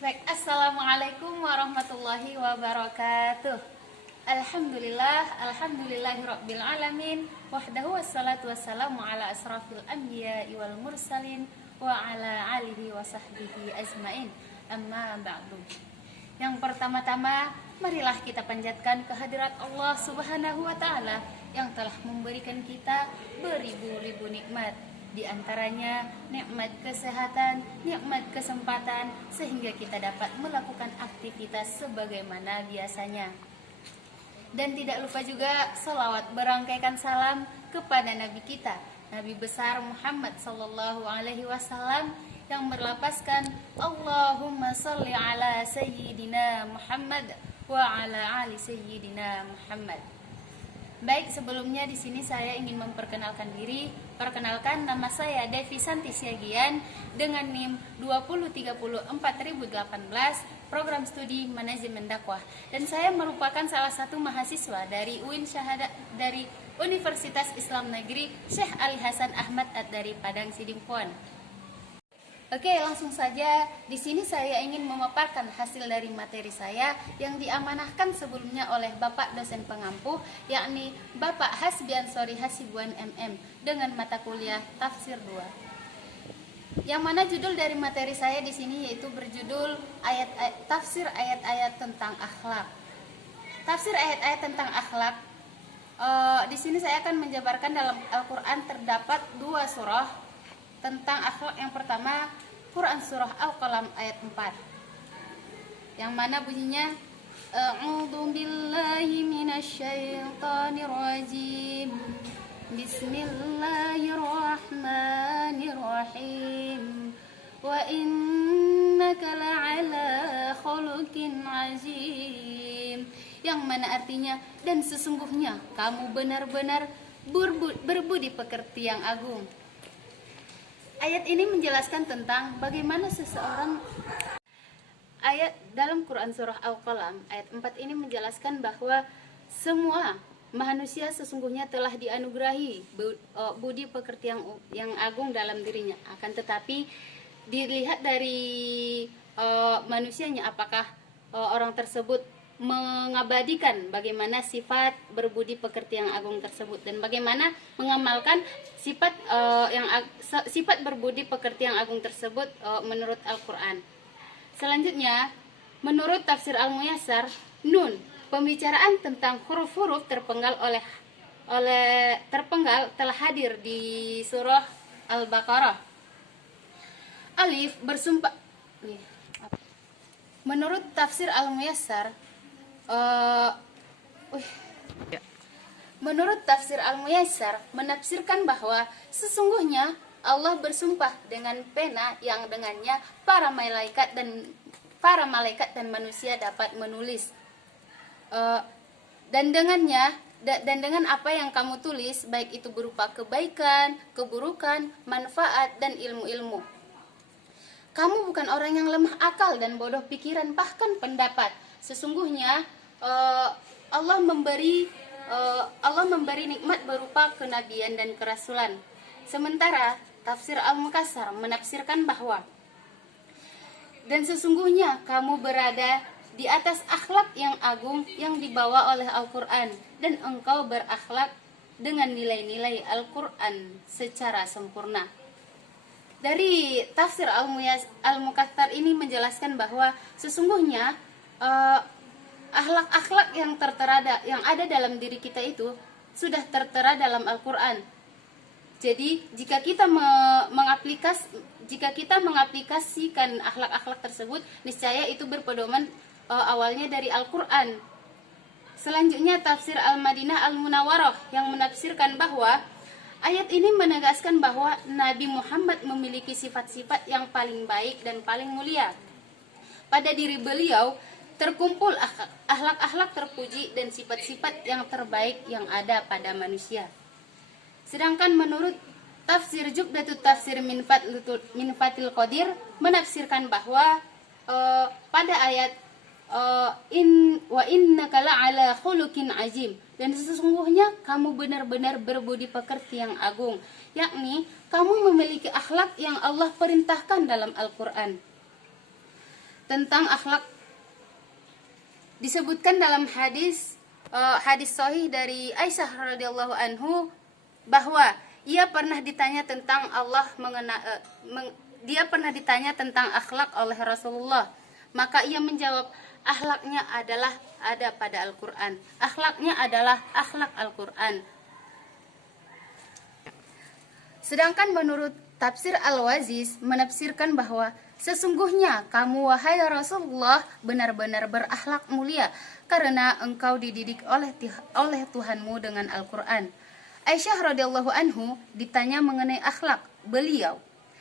Baik, assalamualaikum warahmatullahi wabarakatuh. Alhamdulillahirabbil alamin, wahdahu wassalatu wassalamu ala asrafil anbiya'i wal mursalin wa ala alihi wa sahbihi ajmain. Amma ba'du. Yang pertama-tama, marilah kita panjatkan kehadirat Allah Subhanahu wa taala yang telah memberikan kita beribu-ribu nikmat. Di antaranya nikmat kesehatan, nikmat kesempatan, sehingga kita dapat melakukan aktivitas sebagaimana biasanya. Dan tidak lupa juga selawat berangkaikan salam kepada Nabi kita, Nabi besar Muhammad sallallahu alaihi wasallam, yang berlapaskan Allahumma sholli ala sayyidina Muhammad wa ala ali sayyidina Muhammad. Baik, sebelumnya di sini saya ingin memperkenalkan diri. Perkenalkan, nama saya Devi Santi Siagian dengan NIM 2030418, program studi manajemen dakwah. Dan saya merupakan salah satu mahasiswa dari UIN Syahadat dari Universitas Islam Negeri Syekh Ali Hasan Ahmad dari Padang Sidimpuan. Oke, langsung saja. Di sini saya ingin memaparkan hasil dari materi saya yang diamanahkan sebelumnya oleh Bapak dosen pengampu, yakni Bapak Hasbian Sori Hasibuan MM, dengan mata kuliah Tafsir 2. Yang mana judul dari materi saya di sini yaitu berjudul Tafsir ayat-ayat tentang akhlak. Tafsir ayat-ayat tentang akhlak. Di sini saya akan menjabarkan dalam Al-Quran terdapat 2 surah tentang akhlak. Yang pertama, Quran surah Al-Qalam ayat 4, yang mana bunyinya A'udzu billahi minasyaitonir rajim. Bismillahirrahmanirrahim. Wa innaka la'ala khuluqin azim. Yang mana artinya, dan sesungguhnya kamu benar-benar berbudi pekerti yang agung. Ayat ini menjelaskan tentang bagaimana seseorang. Ayat dalam Quran surah Al-Qalam ayat 4 ini menjelaskan bahwa semua manusia sesungguhnya telah dianugerahi budi pekerti yang agung dalam dirinya. Akan tetapi dilihat dari manusianya, apakah orang tersebut mengabadikan bagaimana sifat berbudi pekerti yang agung tersebut, dan bagaimana mengamalkan sifat berbudi pekerti yang agung tersebut menurut Al-Quran. Selanjutnya, menurut tafsir Al-Muyassar, nun, pembicaraan tentang huruf-huruf terpenggal telah hadir di surah Al-Baqarah. Alif bersumpah. Menurut tafsir Al-Muyassar, menurut tafsir Al-Muyassar menafsirkan bahwa sesungguhnya Allah bersumpah dengan pena yang dengannya para malaikat dan manusia dapat menulis, dan dengan apa yang kamu tulis, baik itu berupa kebaikan, keburukan, manfaat, dan ilmu-ilmu. Kamu bukan orang yang lemah akal dan bodoh pikiran, bahkan pendapat. Sesungguhnya Allah memberi nikmat berupa kenabian dan kerasulan. Sementara tafsir Al-Mukassar menafsirkan bahwa, dan sesungguhnya kamu berada di atas akhlak yang agung yang dibawa oleh Al-Quran, dan engkau berakhlak dengan nilai-nilai Al-Quran secara sempurna. Dari tafsir Al-Mukassar ini menjelaskan bahwa sesungguhnya akhlak-akhlak yang ada dalam diri kita itu sudah tertera dalam Al-Quran. Jadi jika kita mengaplikasikan akhlak-akhlak tersebut, niscaya itu berpedoman awalnya dari Al-Quran. Selanjutnya tafsir Al-Madinah Al-Munawwarah yang menafsirkan bahwa ayat ini menegaskan bahwa Nabi Muhammad memiliki sifat-sifat yang paling baik dan paling mulia. Pada diri beliau terkumpul akhlak-akhlak terpuji dan sifat-sifat yang terbaik yang ada pada manusia. Sedangkan menurut tafsir Jubdatut Tafsir min Fathil Qadir menafsirkan bahwa pada ayat wa innaka la'ala khuluqin azim, dan sesungguhnya kamu benar-benar berbudi pekerti yang agung, yakni kamu memiliki akhlak yang Allah perintahkan dalam Al-Quran. tentang akhlak. Disebutkan dalam hadis sahih dari Aisyah radhiyallahu anhu bahwa ia pernah ditanya tentang dia pernah ditanya tentang akhlak oleh Rasulullah. Maka ia menjawab, akhlaknya adalah ada pada Al-Quran. Akhlaknya adalah akhlak Al-Quran. Sedangkan menurut tafsir Al-Waziz menafsirkan bahwa sesungguhnya kamu wahai Rasulullah benar-benar berakhlak mulia karena engkau dididik oleh Tuhanmu dengan Al-Quran. Aisyah radhiyallahu anhu ditanya mengenai akhlak beliau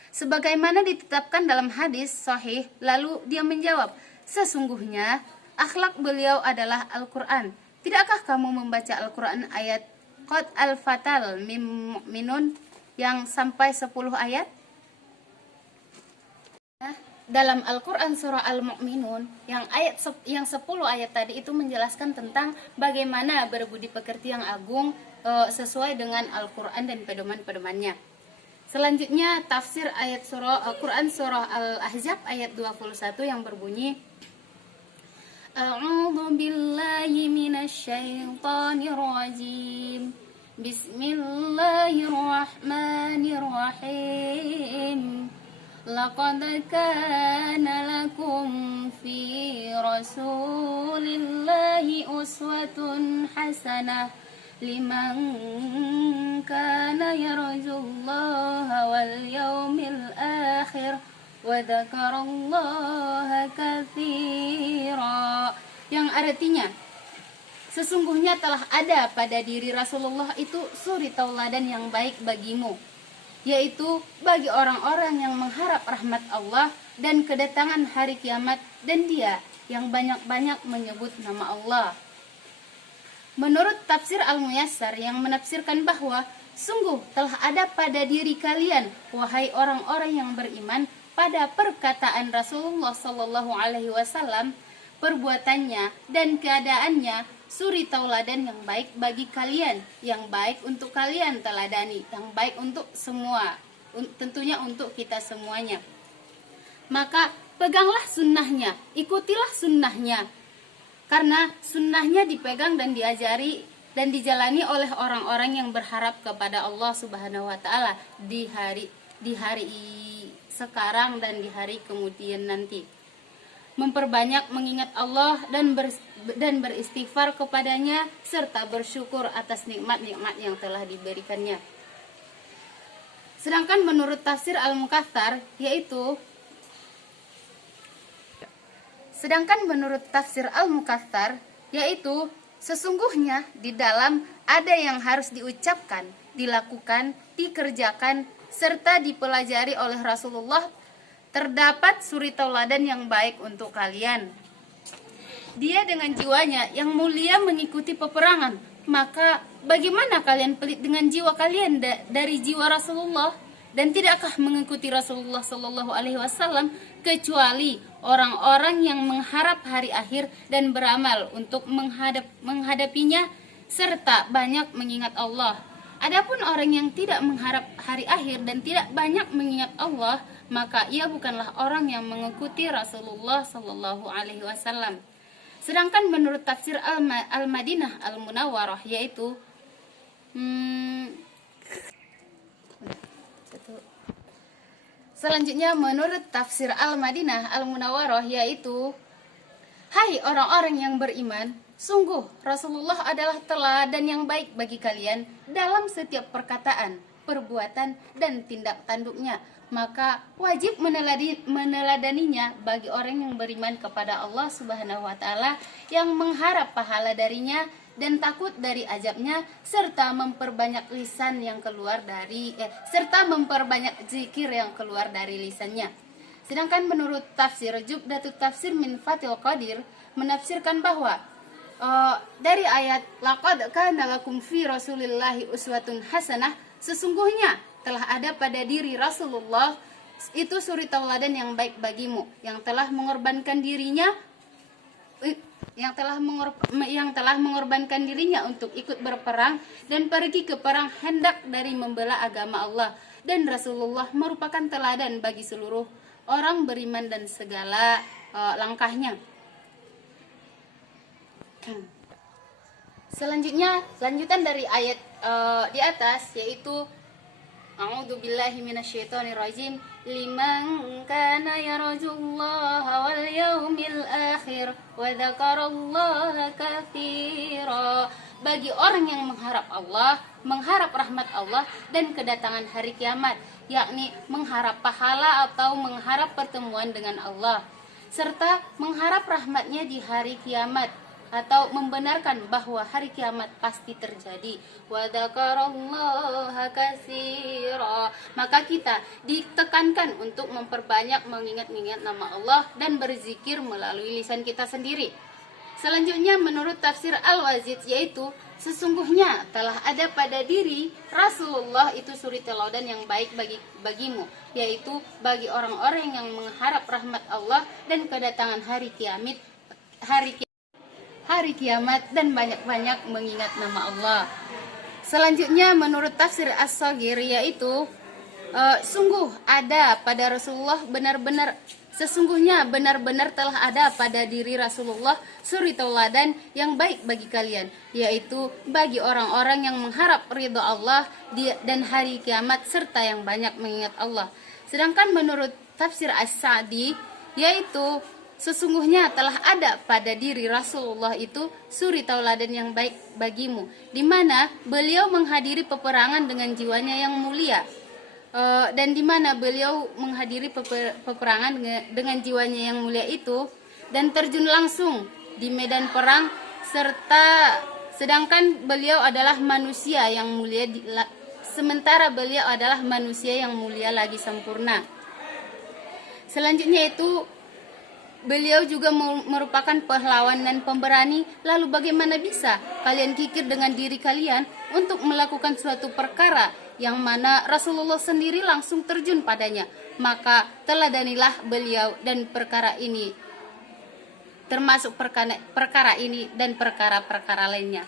sebagaimana ditetapkan dalam hadis sahih, lalu dia menjawab, sesungguhnya akhlak beliau adalah Al-Quran. Tidakkah kamu membaca Al-Quran ayat Qad al-fatal mim mu'minun yang sampai 10 ayat? Dalam Al-Quran surah Al-Mu'minun yang 10 ayat tadi itu menjelaskan tentang bagaimana berbudi pekerti yang agung sesuai dengan Al-Quran dan pedoman-pedomannya. Selanjutnya tafsir ayat Quran surah Al-Ahzab ayat 21 yang berbunyi, A'udzu billahi minasyaitonir rajim. Bismillahirrahmanirrahim. Laqad kana lakum fi rasulillahi uswatun hasanah liman kana yarjullaha wal yawmil akhir wa dzakarallaha katsira. Yang artinya, sesungguhnya telah ada pada diri Rasulullah itu suri tauladan yang baik bagimu, yaitu bagi orang-orang yang mengharap rahmat Allah dan kedatangan hari kiamat, dan dia yang banyak-banyak menyebut nama Allah. Menurut tafsir Al-Muyassar yang menafsirkan bahwa sungguh telah ada pada diri kalian, wahai orang-orang yang beriman, pada perkataan Rasulullah Sallallahu Alaihi Wasallam, perbuatannya dan keadaannya suri tauladan yang baik bagi kalian, yang baik untuk kalian teladani, yang baik untuk semua, tentunya untuk kita semuanya. Maka peganglah sunnahnya, ikutilah sunnahnya, karena sunnahnya dipegang dan diajari dan dijalani oleh orang-orang yang berharap kepada Allah Subhanahu wa Ta'ala di hari sekarang dan di hari kemudian nanti. Memperbanyak mengingat Allah dan beristighfar kepadanya serta bersyukur atas nikmat-nikmat yang telah diberikannya. Sedangkan menurut tafsir Al-Mukaththar yaitu sesungguhnya di dalam ada yang harus diucapkan, dilakukan, dikerjakan serta dipelajari oleh Rasulullah, terdapat suri tauladan yang baik untuk kalian. Dia dengan jiwanya yang mulia mengikuti peperangan, maka bagaimana kalian pelit dengan jiwa kalian dari jiwa Rasulullah? Dan tidakkah mengikuti Rasulullah Sallallahu Alaihi Wasallam kecuali orang-orang yang mengharap hari akhir dan beramal untuk menghadapinya serta banyak mengingat Allah. Adapun orang yang tidak mengharap hari akhir dan tidak banyak mengingat Allah, maka ia bukanlah orang yang mengikuti Rasulullah Sallallahu Alaihi Wasallam. Sedangkan menurut tafsir Al-Madinah Al-Munawwarah yaitu selanjutnya menurut tafsir Al-Madinah Al-Munawwarah yaitu, hai orang-orang yang beriman, sungguh Rasulullah adalah teladan yang baik bagi kalian dalam setiap perkataan, perbuatan, dan tindak tanduknya. Maka wajib meneladaninya bagi orang yang beriman kepada Allah Subhanahu wa Ta'ala, yang mengharap pahala darinya dan takut dari azabnya, serta memperbanyak zikir yang keluar dari lisannya. Sedangkan menurut tafsir Jubdatut Tafsir min Fathil Qadir menafsirkan bahwa dari ayat laqad kana lakum fi rasulillahi uswatun hasanah, sesungguhnya telah ada pada diri Rasulullah itu suri tauladan yang baik bagimu, yang telah mengorbankan dirinya untuk ikut berperang dan pergi ke perang hendak dari membela agama Allah, dan Rasulullah merupakan teladan bagi seluruh orang beriman dan segala langkahnya. Selanjutnya, lanjutan dari ayat di atas, yaitu A'udzubillahi minasyaitonirrajim. Liman kana yarjullaha wal yaumil akhir wa dzakarallaha katsira. Bagi orang yang mengharap Allah, mengharap rahmat Allah dan kedatangan hari kiamat, yakni mengharap pahala atau mengharap pertemuan dengan Allah, serta mengharap rahmatnya di hari kiamat, atau membenarkan bahwa hari kiamat pasti terjadi. Wa dzakarallaha katsira. Maka kita ditekankan untuk memperbanyak mengingat-ingat nama Allah dan berzikir melalui lisan kita sendiri. Selanjutnya menurut tafsir Al-Wazid, yaitu sesungguhnya telah ada pada diri Rasulullah itu suri teladan yang baik bagimu, yaitu bagi orang-orang yang mengharap rahmat Allah dan kedatangan hari kiamat dan banyak-banyak mengingat nama Allah. Selanjutnya menurut tafsir As-Saghir, yaitu sungguh ada pada Rasulullah sesungguhnya benar-benar telah ada pada diri Rasulullah suri tauladan yang baik bagi kalian, yaitu bagi orang-orang yang mengharap ridha Allah dan hari kiamat serta yang banyak mengingat Allah. Sedangkan menurut tafsir As-Sa'di, yaitu sesungguhnya telah ada pada diri Rasulullah itu suri tauladan yang baik bagimu, di mana beliau menghadiri peperangan dengan jiwanya yang mulia, dan di mana beliau menghadiri peperangan dengan jiwanya yang mulia itu dan terjun langsung di medan perang, sedangkan beliau adalah manusia yang mulia sementara beliau adalah manusia yang mulia lagi sempurna. Selanjutnya itu beliau juga merupakan pahlawan dan pemberani. Lalu bagaimana bisa kalian kikir dengan diri kalian untuk melakukan suatu perkara yang mana Rasulullah sendiri langsung terjun padanya? Maka teladanilah beliau dan perkara ini, termasuk perkara ini dan perkara-perkara lainnya.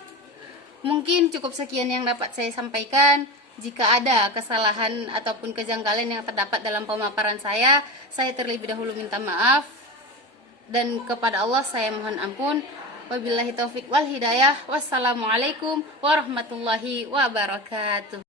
Mungkin cukup sekian yang dapat saya sampaikan. Jika ada kesalahan ataupun kejanggalan yang terdapat dalam pemaparan saya terlebih dahulu minta maaf. Dan kepada Allah saya mohon ampun. Wabillahi taufik wal hidayah. Wassalamualaikum warahmatullahi wabarakatuh.